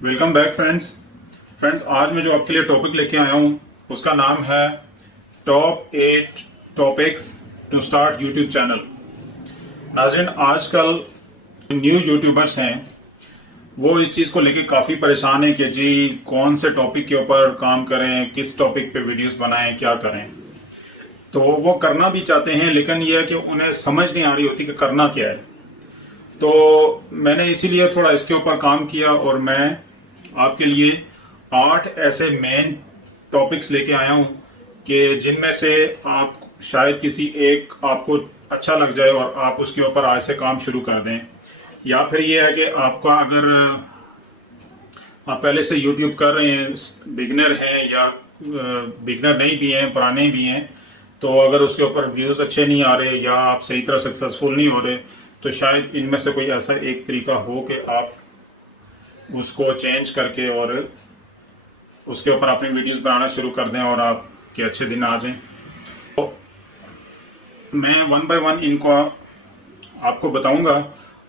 Welcome back friends आज मैं जो आपके लिए टॉपिक लेके आया हूँ उसका नाम है top 8 topics to start YouTube channel. नाज़रीन, आजकल न्यू यूट्यूबर्स हैं वो इस चीज़ को लेके काफ़ी परेशान हैं कि जी कौन से टॉपिक के ऊपर काम करें, किस टॉपिक पे वीडियोस बनाएं, क्या करें। तो वो करना भी चाहते हैं लेकिन ये है कि उन्हें समझ नहीं आ रही होती कि करना क्या है। तो मैंने इसीलिए थोड़ा इसके ऊपर काम किया और मैं आपके लिए 8 ऐसे मेन टॉपिक्स लेके आया हूँ कि जिनमें से आप शायद किसी एक आपको अच्छा लग जाए और आप उसके ऊपर आज से काम शुरू कर दें। या फिर ये है कि आपका अगर आप पहले से यूट्यूब कर रहे हैं, बिगनर हैं या बिगनर नहीं भी हैं, पुराने भी हैं, तो अगर उसके ऊपर व्यूज़ अच्छे नहीं आ रहे या आप सही तरह सक्सेसफुल नहीं हो रहे, तो शायद इनमें से कोई ऐसा एक तरीका हो कि आप उसको चेंज करके और उसके ऊपर अपनी वीडियोस बनाना शुरू कर दें और आपके अच्छे दिन आ जाएं। तो मैं वन बाय वन इनको आपको बताऊंगा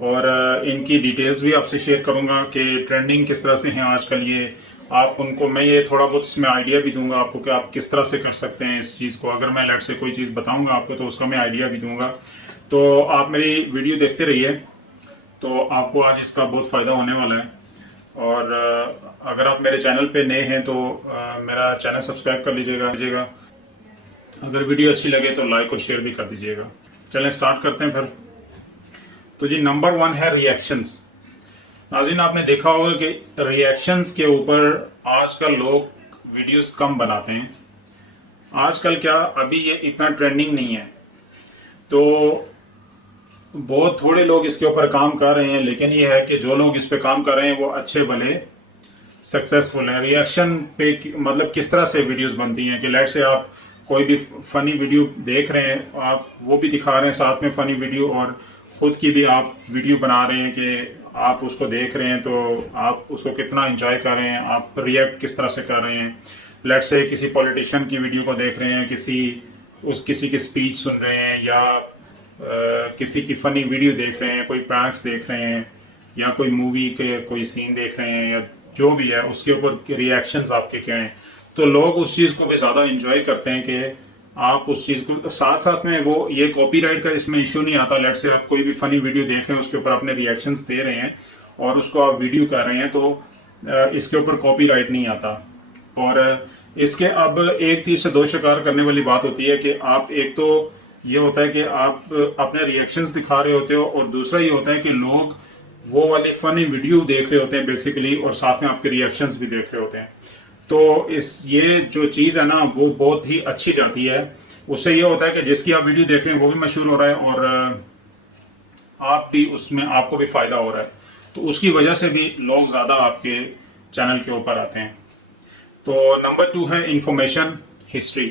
और इनकी डिटेल्स भी आपसे शेयर करूंगा कि ट्रेंडिंग किस तरह से हैं आजकल। ये आप उनको मैं ये थोड़ा बहुत इसमें आइडिया भी दूंगा आपको कि आप किस तरह से कर सकते हैं इस चीज़ को। अगर मैं लेट से कोई चीज़ बताऊंगा आपको तो उसका मैं आइडिया भी दूंगा। तो आप मेरी वीडियो देखते रहिए, तो आपको आज इसका बहुत फ़ायदा होने वाला है। और अगर आप मेरे चैनल पे नए हैं तो मेरा चैनल सब्सक्राइब कर लीजिएगा। अगर वीडियो अच्छी लगे तो लाइक और शेयर भी कर दीजिएगा। चलें स्टार्ट करते हैं फिर। तो जी नंबर 1 है रिएक्शंस। नाज़रीन, आपने देखा होगा कि रिएक्शंस के ऊपर आजकल लोग वीडियोस कम बनाते हैं। आजकल क्या अभी ये इतना ट्रेंडिंग नहीं है, तो बहुत थोड़े लोग इसके ऊपर काम कर रहे हैं। लेकिन ये है कि जो लोग इस पे काम कर रहे हैं वो अच्छे भले सक्सेसफुल हैं। रिएक्शन पे मतलब किस तरह से वीडियोस बनती हैं कि लेट से आप कोई भी फनी वीडियो देख रहे हैं, आप वो भी दिखा रहे हैं साथ में फनी वीडियो, और ख़ुद की भी आप वीडियो बना रहे हैं कि आप उसको देख रहे हैं तो आप उसको कितना एंजॉय कर रहे हैं, आप रिएक्ट किस तरह से कर रहे हैं। लेट से किसी पॉलिटिशियन की वीडियो को देख रहे हैं, किसी की स्पीच सुन रहे हैं, या किसी की फ़नी वीडियो देख रहे हैं, कोई प्रैंक्स देख रहे हैं, या कोई मूवी के कोई सीन देख रहे हैं, या जो भी है उसके ऊपर रिएक्शंस आपके क्या हैं। तो लोग उस चीज़ को भी ज़्यादा इंजॉय करते हैं कि आप उस चीज़ को साथ साथ में वो ये कॉपीराइट का इसमें इशू नहीं आता। लेट से आप कोई भी फ़नी वीडियो देख रहे हैं, उसके ऊपर अपने रिएक्शंस दे रहे हैं और उसको आप वीडियो कर रहे हैं, तो इसके ऊपर कॉपीराइट नहीं आता। और इसके अब एक तीर से दो शिकार करने वाली बात होती है कि आप एक तो ये होता है कि आप अपने रिएक्शंस दिखा रहे होते हो, और दूसरा ये होता है कि लोग वो वाली फनी वीडियो देख रहे होते हैं बेसिकली, और साथ में आपके रिएक्शंस भी देख रहे होते हैं। तो ये जो चीज़ है ना वो बहुत ही अच्छी जाती है। उससे ये होता है कि जिसकी आप वीडियो देख रहे हैं वो भी मशहूर हो रहा है और आप भी उसमें आपको भी फ़ायदा हो रहा है, तो उसकी वजह से भी लोग ज़्यादा आपके चैनल के ऊपर आते हैं। तो नंबर 2 है इंफॉर्मेशन हिस्ट्री।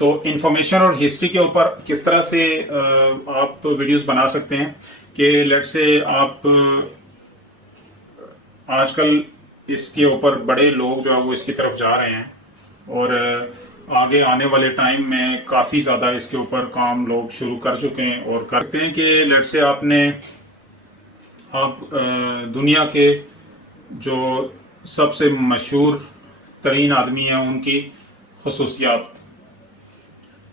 तो इंफॉर्मेशन और हिस्ट्री के ऊपर किस तरह से आप वीडियोस बना सकते हैं कि लेट से आप आजकल इसके ऊपर बड़े लोग जो है वो इसकी तरफ जा रहे हैं, और आगे आने वाले टाइम में काफ़ी ज़्यादा इसके ऊपर काम लोग शुरू कर चुके हैं और करते हैं कि लेट से आप दुनिया के जो सबसे मशहूर तरीन आदमी हैं उनकी खसूसियात,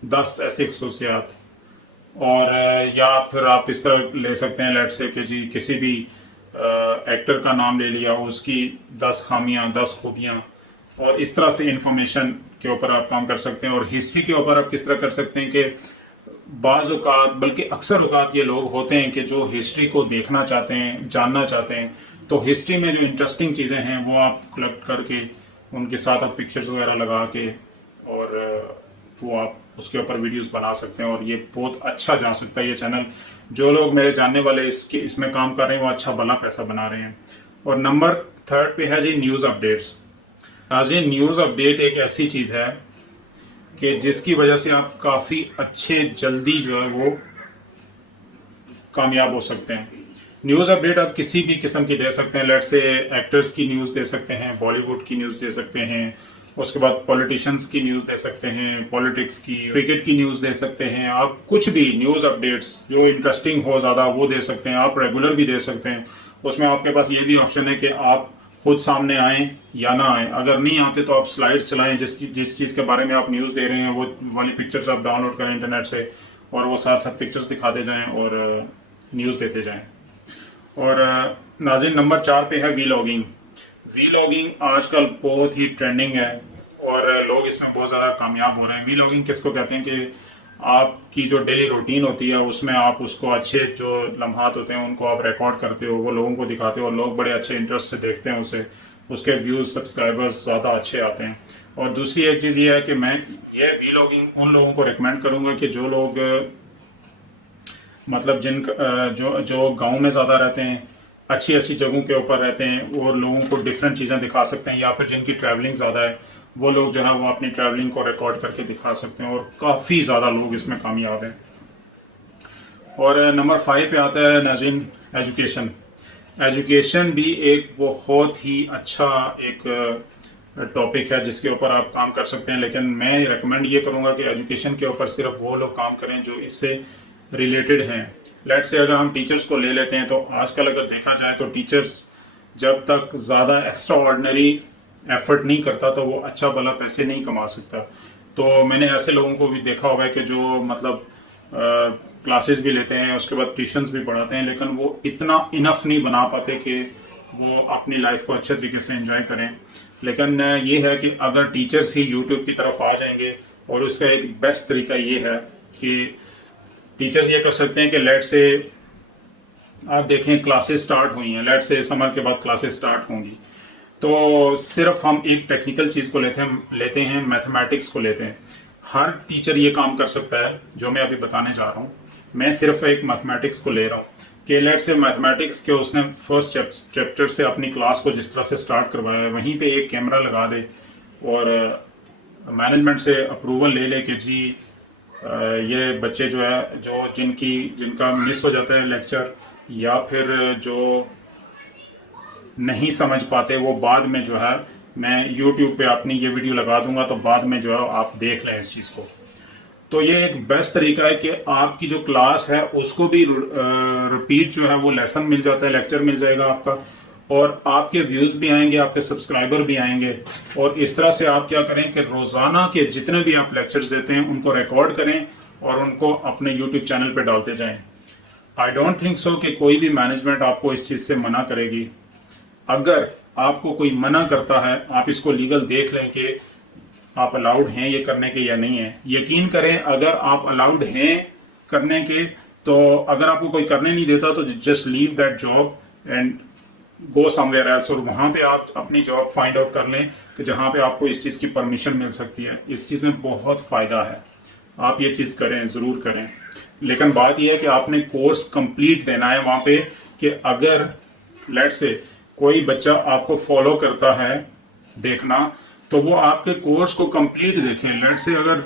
10 ऐसी खसूसियात, और या फिर आप इस तरह ले सकते हैं लेट से कि जी किसी भी एक्टर का नाम ले लिया, उसकी 10 खामियां, 10 खूबियां, और इस तरह से इंफॉर्मेशन के ऊपर आप काम कर सकते हैं। और हिस्ट्री के ऊपर आप किस तरह कर सकते हैं कि बाज़ औक़ात, बल्कि अक्सर औक़ात ये लोग होते हैं कि जो हिस्ट्री को देखना चाहते हैं, जानना चाहते हैं, तो हिस्ट्री में जो इंटरेस्टिंग चीज़ें हैं वो आप कलेक्ट करके उनके साथ आप पिक्चर्स वगैरह लगा के और वो आप उसके ऊपर वीडियोस बना सकते हैं, और ये बहुत अच्छा जा सकता है ये चैनल। जो लोग मेरे जानने वाले इसमें काम कर रहे हैं वो अच्छा भला पैसा बना रहे हैं। और नंबर 3 पे है जी न्यूज़ अपडेट्स। आज ये न्यूज़ अपडेट एक ऐसी चीज़ है कि जिसकी वजह से आप काफ़ी अच्छे जल्दी जो है वो कामयाब हो सकते हैं। न्यूज़ अपडेट आप किसी भी किस्म की दे सकते हैं। लेट से एक्टर्स की न्यूज़ दे सकते हैं, बॉलीवुड की न्यूज़ दे सकते हैं, उसके बाद पॉलिटिशियंस की न्यूज़ दे सकते हैं, पॉलिटिक्स की, क्रिकेट की न्यूज़ दे सकते हैं। आप कुछ भी न्यूज़ अपडेट्स जो इंटरेस्टिंग हो ज़्यादा वो दे सकते हैं। आप रेगुलर भी दे सकते हैं। उसमें आपके पास ये भी ऑप्शन है कि आप खुद सामने आएँ या ना आएँ। अगर नहीं आते तो आप स्लाइड्स चलाएं, जिस चीज़ के बारे में आप न्यूज़ दे रहे हैं वो वाली पिक्चर्स आप डाउनलोड करें इंटरनेट से, और वो साथ साथ पिक्चर्स दिखाते जाएं और न्यूज़ देते जाएं। और नाज़रीन, नंबर 4 पे है वीलॉगिंग। वीलॉगिंग आजकल बहुत ही ट्रेंडिंग है और लोग इसमें बहुत ज़्यादा कामयाब हो रहे हैं। वीलॉगिंग किसको कहते हैं कि आपकी जो डेली रूटीन होती है उसमें आप उसको अच्छे जो लम्हात होते हैं उनको आप रिकॉर्ड करते हो, वो लोगों को दिखाते हो और लोग बड़े अच्छे इंटरेस्ट से देखते हैं उसे, उसके व्यूज़ सब्सक्राइबर्स ज़्यादा अच्छे आते हैं। और दूसरी एक चीज़ ये है कि मैं ये वीलॉगिंग उन लोगों को रिकमेंड करूँगा कि जो लोग मतलब जो जो गांव में ज़्यादा रहते हैं, अच्छी अच्छी जगहों के ऊपर रहते हैं और लोगों को डिफरेंट चीज़ें दिखा सकते हैं, या फिर जिनकी ट्रैवलिंग ज़्यादा है वो लोग जो है वो अपनी ट्रैवलिंग को रिकॉर्ड करके दिखा सकते हैं और काफ़ी ज़्यादा लोग इसमें कामयाब हैं। और नंबर 5 पे आता है नाज़रीन एजुकेशन। एजुकेशन भी एक बहुत ही अच्छा एक टॉपिक है जिसके ऊपर आप काम कर सकते हैं, लेकिन मैं रिकमेंड ये करूँगा कि एजुकेशन के ऊपर सिर्फ वो लोग काम करें जो इससे रिलेटेड हैं। लेट्स से अगर हम टीचर्स को ले लेते हैं तो आजकल अगर देखा जाए तो टीचर्स जब तक ज़्यादा एक्स्ट्रा ऑर्डिनरी एफर्ट नहीं करता तो वो अच्छा भला पैसे नहीं कमा सकता। तो मैंने ऐसे लोगों को भी देखा हुआ है कि जो मतलब क्लासेस भी लेते हैं, उसके बाद ट्यूशन्स भी पढ़ाते हैं, लेकिन वो इतना इनफ नहीं बना पाते कि वो अपनी लाइफ को अच्छे तरीके से एंजॉय करें। लेकिन ये है कि अगर टीचर्स ही यूट्यूब की तरफ आ जाएंगे, और उसका एक बेस्ट तरीका ये है कि टीचर्स ये कर सकते हैं कि लेट से आप देखें क्लासेस स्टार्ट हुई हैं, लेट से समर के बाद क्लासेस स्टार्ट होंगी, तो सिर्फ हम एक टेक्निकल चीज़ को लेते हैं मैथमेटिक्स को लेते हैं। हर टीचर ये काम कर सकता है जो मैं अभी बताने जा रहा हूँ। मैं सिर्फ एक मैथमेटिक्स को ले रहा हूँ कि लेट से मैथमेटिक्स के उसने फर्स्ट चैप्टर से अपनी क्लास को जिस तरह से स्टार्ट करवाया है वहीं पे एक कैमरा लगा दे और मैनेजमेंट से अप्रूवल ले ले कि जी ये बच्चे जो है जो जिनका मिस हो जाता है लेक्चर या फिर जो नहीं समझ पाते वो बाद में जो है मैं YouTube पे अपनी ये वीडियो लगा दूंगा, तो बाद में जो है आप देख लें इस चीज़ को। तो ये एक बेस्ट तरीका है कि आपकी जो क्लास है उसको भी रिपीट जो है वो लेसन मिल जाता है, लेक्चर मिल जाएगा आपका, और आपके व्यूज़ भी आएंगे, आपके सब्सक्राइबर भी आएंगे। और इस तरह से आप क्या करें कि रोज़ाना के जितने भी आप लेक्चर्स देते हैं उनको रिकॉर्ड करें और उनको अपने यूट्यूब चैनल पे डालते जाएं। आई डोंट थिंक सो कि कोई भी मैनेजमेंट आपको इस चीज़ से मना करेगी। अगर आपको कोई मना करता है आप इसको लीगल देख लें कि आप अलाउड हैं ये करने के या नहीं है। यकीन करें अगर आप अलाउड हैं करने के, तो अगर आपको कोई करने नहीं देता तो just leave that job and go somewhere else, और वहाँ पे आप अपनी जॉब फाइंड आउट कर लें कि जहाँ पे आपको इस चीज़ की परमिशन मिल सकती है। इस चीज़ में बहुत फ़ायदा है, आप ये चीज़ करें, ज़रूर करें। लेकिन बात यह है कि आपने कोर्स कंप्लीट देना है वहाँ पे, कि अगर लेट से कोई बच्चा आपको फॉलो करता है देखना, तो वो आपके कोर्स को कंप्लीट देखें। लेट से अगर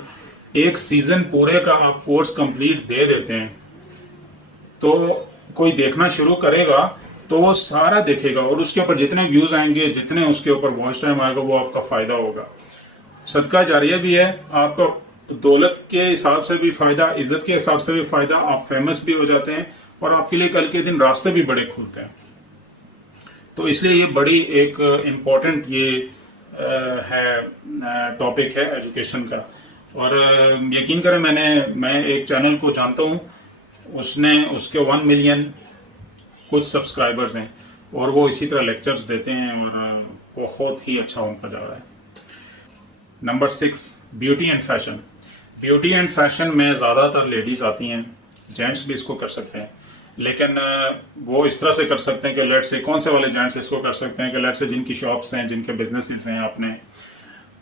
एक सीज़न पूरे का आप कोर्स कंप्लीट दे देते हैं तो कोई देखना शुरू करेगा तो वो सारा देखेगा और उसके ऊपर जितने व्यूज़ आएंगे, जितने उसके ऊपर वॉच टाइम आएगा, वो आपका फ़ायदा होगा। सदका जारिया भी है आपको, दौलत के हिसाब से भी फ़ायदा, इज़्ज़त के हिसाब से भी फ़ायदा, आप फेमस भी हो जाते हैं और आपके लिए कल के दिन रास्ते भी बड़े खुलते हैं। तो इसलिए ये बड़ी एक इम्पोर्टेंट ये है टॉपिक है एजुकेशन का। और यकीन करें मैं एक चैनल को जानता हूँ, उसके 1 मिलियन कुछ सब्सक्राइबर्स हैं और वो इसी तरह लेक्चर्स देते हैं और बहुत ही अच्छा उनका जा रहा है। Number 6, beauty and fashion. Beauty and fashion में ज़्यादातर लेडीज़ आती हैं, जेंट्स भी इसको कर सकते हैं, लेकिन वो इस तरह से कर सकते हैं कि लेट से कौन से वाले जेंट्स इसको कर सकते हैं कि लेट से जिनकी शॉप्स हैं, जिनके बिजनेसेस हैं अपने,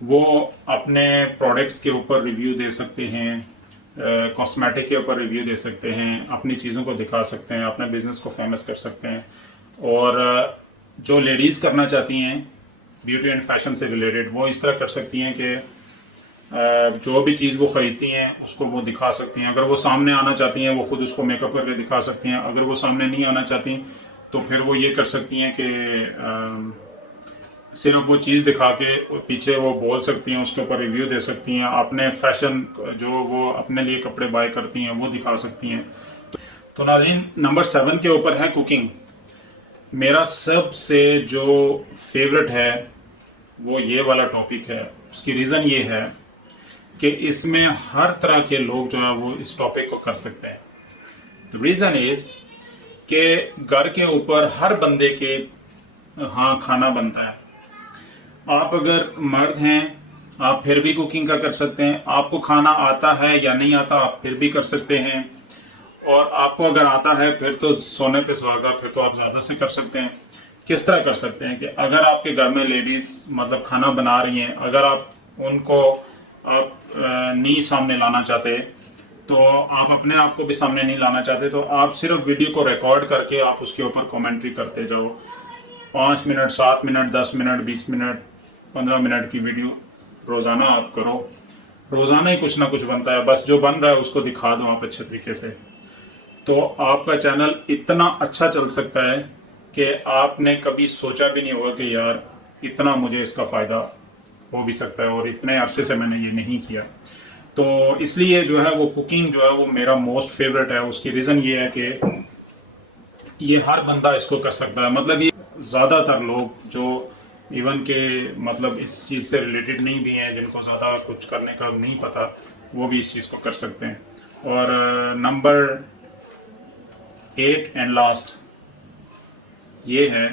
वो अपने प्रोडक्ट्स के ऊपर रिव्यू दे सकते हैं, कॉस्मेटिक के ऊपर रिव्यू दे सकते हैं, अपनी चीज़ों को दिखा सकते हैं, अपने बिज़नेस को फेमस कर सकते हैं। और जो लेडीज़ करना चाहती हैं ब्यूटी एंड फैशन से रिलेटेड, वो इस तरह कर सकती हैं कि जो भी चीज़ वो ख़रीदती हैं उसको वो दिखा सकती हैं। अगर वो सामने आना चाहती हैं वो ख़ुद उसको मेकअप करके दिखा सकती हैं। अगर वो सामने नहीं आना चाहती तो फिर वो ये कर सकती हैं कि सिर्फ वो चीज़ दिखा के पीछे वो बोल सकती हैं, उसके ऊपर रिव्यू दे सकती हैं, अपने फैशन जो वो अपने लिए कपड़े बाय करती हैं वो दिखा सकती हैं। तो नाज़रीन, नंबर 7 के ऊपर है कुकिंग। मेरा सबसे जो फेवरेट है वो ये वाला टॉपिक है। उसकी रीज़न ये है कि इसमें हर तरह के लोग जो है वो इस टॉपिक को कर सकते हैं। द रीज़न इज़ कि घर के ऊपर हर बंदे के हाँ खाना बनता है। आप अगर मर्द हैं आप फिर भी कुकिंग का कर सकते हैं। आपको खाना आता है या नहीं आता आप फिर भी कर सकते हैं। और आपको अगर आता है फिर तो सोने पे सुहागा, फिर तो आप ज़्यादा से कर सकते हैं। किस तरह कर सकते हैं कि अगर आपके घर में लेडीज़ मतलब खाना बना रही हैं, अगर आप उनको आप नहीं सामने लाना चाहते, तो आप अपने आप को भी सामने नहीं लाना चाहते, तो आप सिर्फ वीडियो को रिकॉर्ड करके आप उसके ऊपर कमेंट्री करते जाओ। 5 minute, 7 minute, 10 minute, 20 minute, 15 minute की वीडियो रोज़ाना आप करो। रोज़ाना ही कुछ ना कुछ बनता है, बस जो बन रहा है उसको दिखा दो आप अच्छे तरीके से। तो आपका चैनल इतना अच्छा चल सकता है कि आपने कभी सोचा भी नहीं होगा कि यार इतना मुझे इसका फ़ायदा हो भी सकता है, और इतने अरसे से मैंने ये नहीं किया। तो इसलिए जो है वो कुकिंग जो है वो मेरा मोस्ट फेवरेट है। उसकी रीज़न ये है कि ये हर बंदा इसको कर सकता है। मतलब ये ज़्यादातर लोग जो इवन के मतलब इस चीज़ से रिलेटेड नहीं भी हैं, जिनको ज़्यादा कुछ करने का नहीं पता, वो भी इस चीज़ को कर सकते हैं। और नंबर 8 एंड लास्ट ये है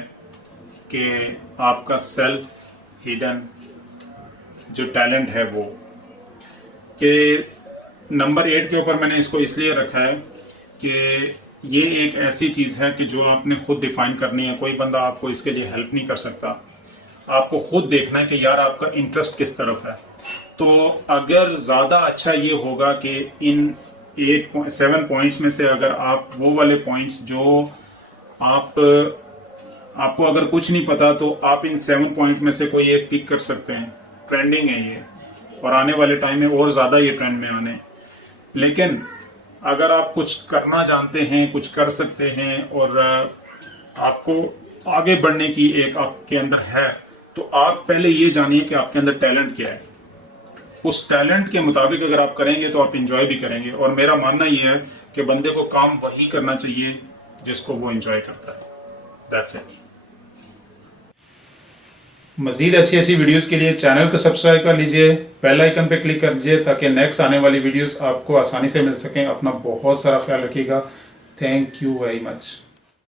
कि आपका सेल्फ हिडन जो टैलेंट है वो, कि नंबर 8 के ऊपर मैंने इसको इसलिए रखा है कि ये एक ऐसी चीज़ है कि जो आपने खुद डिफाइन करनी है। कोई बंदा आपको इसके लिए हेल्प नहीं कर सकता। आपको खुद देखना है कि यार आपका इंटरेस्ट किस तरफ है। तो अगर ज़्यादा अच्छा ये होगा कि इन 7 पॉइंट्स में से अगर आप वो वाले पॉइंट्स जो आपको अगर कुछ नहीं पता, तो आप इन 7 पॉइंट में से कोई एक टिक कर सकते हैं। ट्रेंडिंग है ये, और आने वाले टाइम में और ज़्यादा ये ट्रेंड में आने। लेकिन अगर आप कुछ करना जानते हैं, कुछ कर सकते हैं, और आपको आगे बढ़ने की एक आपके अंदर है, तो आप पहले ये जानिए कि आपके अंदर टैलेंट क्या है। उस टैलेंट के मुताबिक अगर आप करेंगे तो आप इंजॉय भी करेंगे। और मेरा मानना ये है कि बंदे को काम वही करना चाहिए जिसको वो इंजॉय करता है। That's it. मज़ीद अच्छी अच्छी वीडियोस के लिए चैनल को सब्सक्राइब कर लीजिए, बेल आइकन पे क्लिक कर दीजिए ताकि नेक्स्ट आने वाली वीडियोस आपको आसानी से मिल सकें। अपना बहुत सारा ख्याल रखिएगा। Thank you very much.